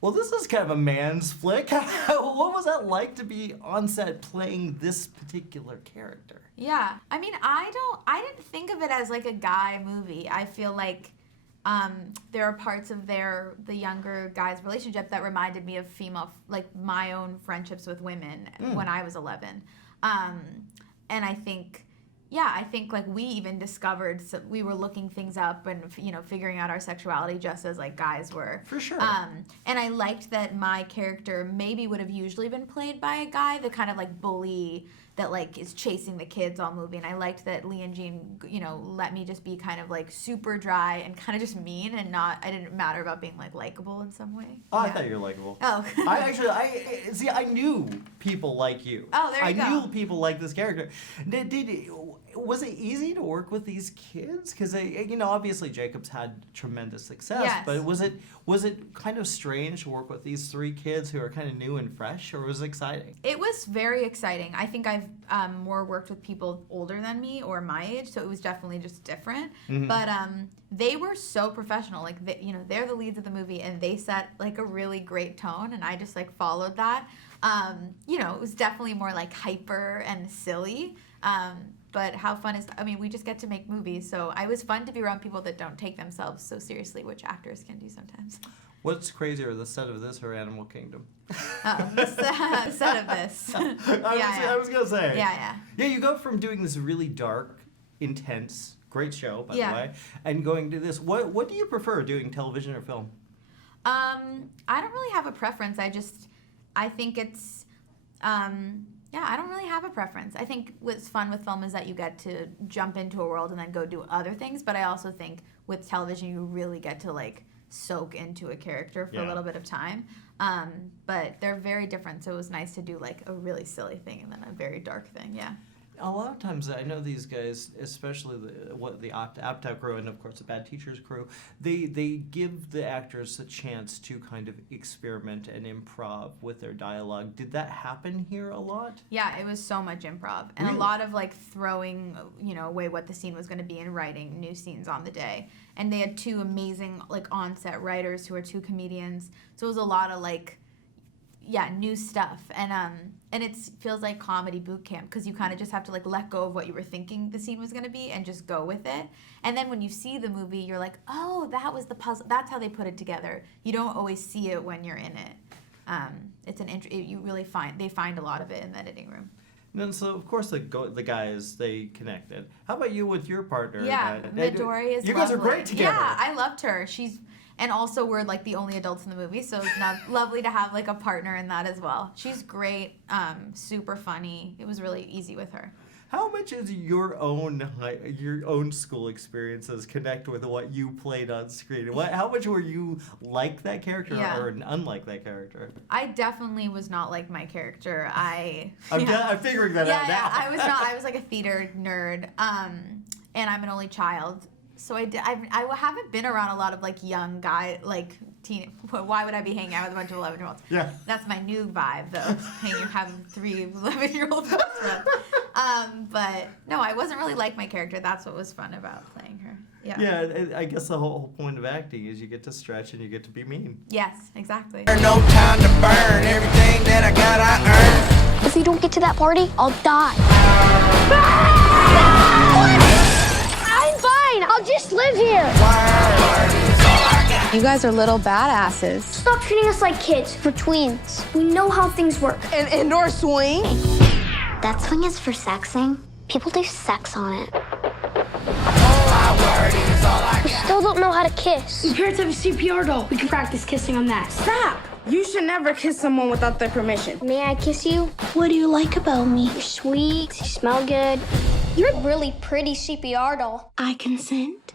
Well, this is kind of a man's flick. What was that like to be on set playing this particular character? Yeah, I mean, I didn't think of it as like a guy movie. I feel like there are parts of the younger guy's relationship that reminded me of like my own friendships with women when I was 11. And I think like we even discovered, we were looking things up and, figuring out our sexuality just as like guys were. For sure. And I liked that my character maybe would have usually been played by a guy, the kind of like bully that like is chasing the kids all movie. And I liked that Lee and Jean, let me just be kind of like super dry and kind of just mean and I didn't matter about being like likable in some way. Oh, yeah. I thought you were likable. Oh. I knew people like you. Oh, there you go. I knew people like this character. Was it easy to work with these kids? Because obviously Jacob's had tremendous success. Yes. But was it kind of strange to work with these 3 kids who are kind of new and fresh, or was it exciting? It was very exciting. I think I've more worked with people older than me or my age, so it was definitely just different. Mm-hmm. But they were so professional. Like they're the leads of the movie, and they set like a really great tone, and I just like followed that. It was definitely more like hyper and silly. But how fun is that? I mean, we just get to make movies, so it was fun to be around people that don't take themselves so seriously, which actors can do sometimes. What's crazier, the set of this or Animal Kingdom? The set of this. I was going to say. Yeah. Yeah, you go from doing this really dark, intense, great show, by the way, and going to this. What do you prefer, doing television or film? I don't really have a preference. I think it's... I don't really have a preference. I think what's fun with film is that you get to jump into a world and then go do other things, but I also think with television you really get to like soak into a character for a little bit of time. But they're very different, so it was nice to do like a really silly thing and then a very dark thing, yeah. A lot of times, I know these guys, especially the Opt-Out crew and, of course, the Bad Teachers crew, they give the actors a chance to kind of experiment and improv with their dialogue. Did that happen here a lot? Yeah, it was so much improv. And really? A lot of, like, throwing, away what the scene was going to be and writing new scenes on the day. And they had 2 amazing, like, on-set writers who are 2 comedians. So it was a lot of, like... new stuff, and it feels like comedy boot camp because you kind of just have to like let go of what you were thinking the scene was going to be and just go with it. And then when you see the movie, you're like, oh, that was the puzzle. That's how they put it together. You don't always see it when you're in it. They find a lot of it in the editing room. And so, of course, the guys, they connected. How about you with your partner? Yeah, Midori is You guys are great together. Yeah, I loved her. And also, we're, like, the only adults in the movie, so it's lovely to have, like, a partner in that as well. She's great, super funny. It was really easy with her. How much is your own school experiences connect with what you played on screen? How much were you like that character or unlike that character? I definitely was not like my character. I'm figuring that out now. Yeah, I was not. I was, like, a theater nerd, and I'm an only child. So I haven't been around a lot of like young guy, like teen. Why would I be hanging out with a bunch of 11-year-olds? Yeah. That's my new vibe though, having 3 11-year-old best friends. But no, I wasn't really like my character. That's what was fun about playing her. Yeah. Yeah, I guess the whole point of acting is you get to stretch and you get to be mean. Yes, exactly. No time to burn. Everything that I got, I earned. If we don't get to that party, I'll die. I'm fine. I'll just live here. You guys are little badasses. Stop treating us like kids. We're tweens. We know how things work. An indoor swing? That swing is for sexing. People do sex on it. We still don't know how to kiss. My parents have a CPR doll. We can practice kissing on that. Stop! You should never kiss someone without their permission. May I kiss you? What do you like about me? You're sweet. You smell good. You're a really pretty CPR doll. I consent.